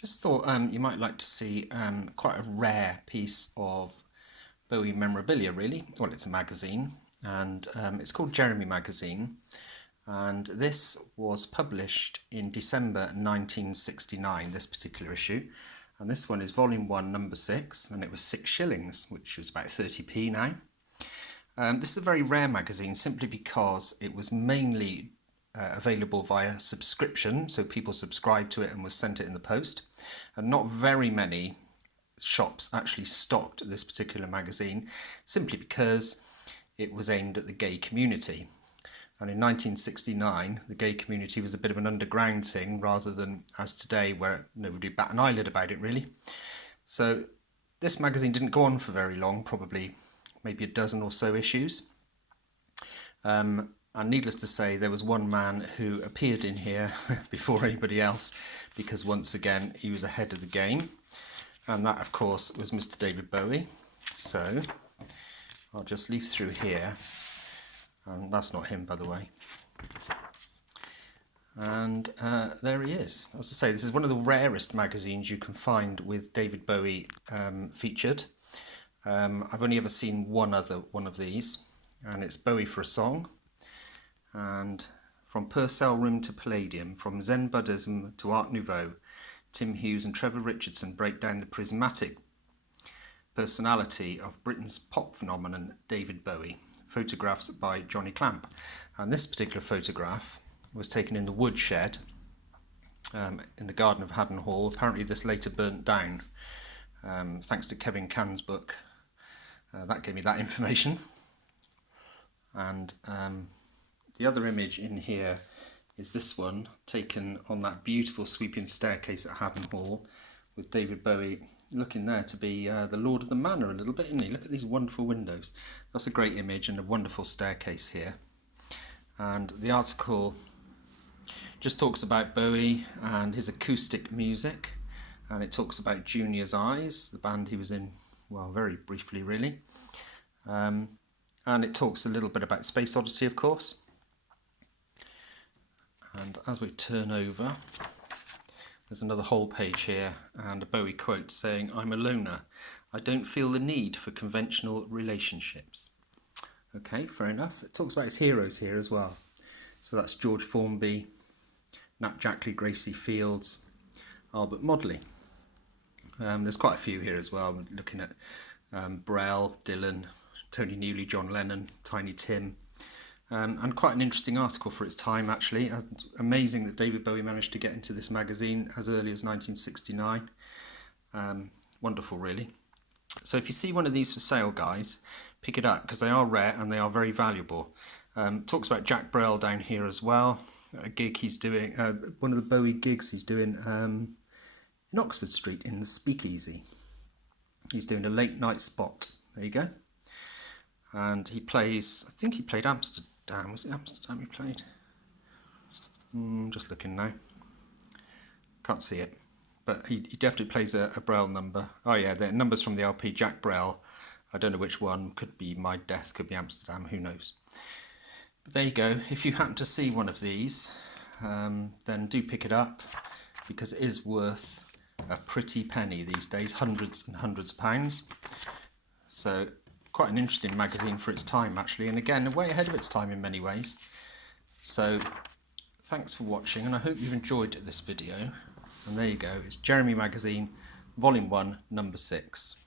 Just thought you might like to see quite a rare piece of Bowie memorabilia, really. Well, it's a magazine, and it's called Jeremy Magazine, and this was published in December 1969, this particular issue. And this one is volume 1, number 6, and it was 6 shillings, which was about 30p now. This is a very rare magazine simply because it was mainly available via subscription, so people subscribed to it and was sent it in the post, and not very many shops actually stocked this particular magazine simply because it was aimed at the gay community. And in 1969 the gay community was a bit of an underground thing rather than as today where nobody bat an eyelid about it really. So this magazine didn't go on for very long, probably maybe a dozen or so issues. And needless to say, there was one man who appeared in here before anybody else, because once again he was ahead of the game, and that of course was Mr. David Bowie. So I'll just leaf through here, and that's not him, by the way. And there he is. As I say, this is one of the rarest magazines you can find with David Bowie featured. I've only ever seen one other one of these, and it's Bowie for a Song. And from Purcell Room to Palladium, from Zen Buddhism to Art Nouveau, Tim Hughes and Trevor Richardson break down the prismatic personality of Britain's pop phenomenon David Bowie. Photographs by Johnny Clamp. And this particular photograph was taken in the woodshed in the garden of Haddon Hall. Apparently this later burnt down, thanks to Kevin Cahn's book. That gave me that information. And the other image in here is this one, taken on that beautiful sweeping staircase at Haddon Hall, with David Bowie looking there to be the lord of the manor a little bit, isn't he? Look at these wonderful windows. That's a great image, and a wonderful staircase here. And the article just talks about Bowie and his acoustic music, and it talks about Junior's Eyes, the band he was in, well, very briefly really. And it talks a little bit about Space Oddity, of course. And as we turn over, there's another whole page here, and a Bowie quote saying, "I'm a loner. I don't feel the need for conventional relationships." Okay, fair enough. It talks about his heroes here as well. So that's George Formby, Nat Jackley, Gracie Fields, Albert Modley. There's quite a few here as well. We're looking at Brel, Dylan, Tony Newley, John Lennon, Tiny Tim. And quite an interesting article for its time, actually. Amazing that David Bowie managed to get into this magazine as early as 1969. Wonderful, really. So if you see one of these for sale, guys, pick it up, because they are rare and they are very valuable. Talks about Jack Brel down here as well. A gig he's doing, one of the Bowie gigs he's doing in Oxford Street in the Speakeasy. He's doing a late night spot. There you go. And he plays, I think he played Amsterdam. Was it Amsterdam he played? Just looking now. Can't see it. But he definitely plays a Brel number. Oh yeah, the numbers from the LP, Jack Brel. I don't know which one. Could be My Death, could be Amsterdam, who knows. But there you go. If you happen to see one of these, then do pick it up, because it is worth a pretty penny these days. Hundreds and hundreds of pounds. So quite an interesting magazine for its time, actually, and again, way ahead of its time in many ways. So thanks for watching, and I hope you've enjoyed this video. And there you go, it's Jeremy Magazine, Volume 1, Number 6.